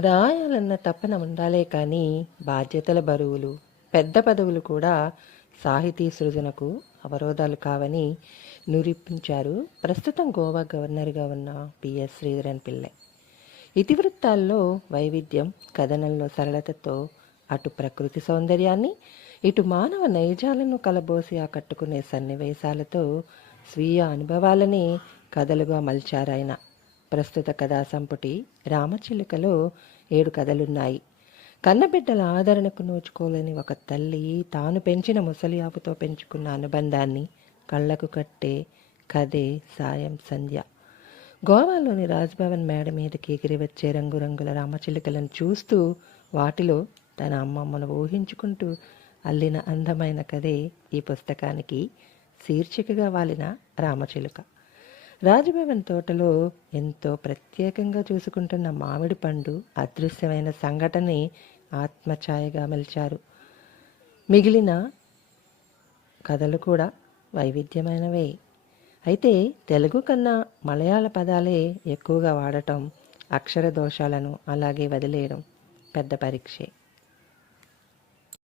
రాయాలన్న తపన ఉండాలే కానీ బాధ్యతల బరువులు, పెద్ద పదవులు కూడా సాహితీ సృజనకు అవరోధాలు కావని నిరూపించారు ప్రస్తుతం గోవా గవర్నర్గా ఉన్న పిఎస్ శ్రీధరన్ పిల్లై. ఇతివృత్తాల్లో వైవిధ్యం, కథనంలో సరళతతో అటు ప్రకృతి సౌందర్యాన్ని, ఇటు మానవ నైజాలను కలబోసి ఆకట్టుకునే సన్నివేశాలతో స్వీయ అనుభవాలని కథలుగా మలిచారాయన. ప్రస్తుత కథా సంపుటి రామచిలుకలో 7 కథలున్నాయి. కన్నబిడ్డల ఆదరణకు నోచుకోలేని ఒక తల్లి తాను పెంచిన ముసలి ఆపుతో పెంచుకున్న అనుబంధాన్ని కళ్ళకు కట్టే కథే సాయం సంధ్య. గోవాలోని రాజ్భవన్ మేడ మీదకి ఎగిరి వచ్చే రంగురంగుల రామచిలుకలను చూస్తూ వాటిలో తన అమ్మమ్మను ఊహించుకుంటూ అల్లిన అందమైన కథే ఈ పుస్తకానికి శీర్షికగా వాలిన రామచిలుక. రాజ్భవన్ తోటలో ఎంతో ప్రత్యేకంగా చూసుకుంటున్న మామిడి పండు అదృశ్యమైన సంఘటనని ఆత్మఛాయగా మలిచారు. మిగిలిన కథలు కూడా వైవిధ్యమైనవే. అయితే తెలుగు కన్నా మలయాళ పదాలే ఎక్కువగా వాడటం, అక్షర దోషాలను అలాగే వదిలేయడం పెద్ద పరీక్షే.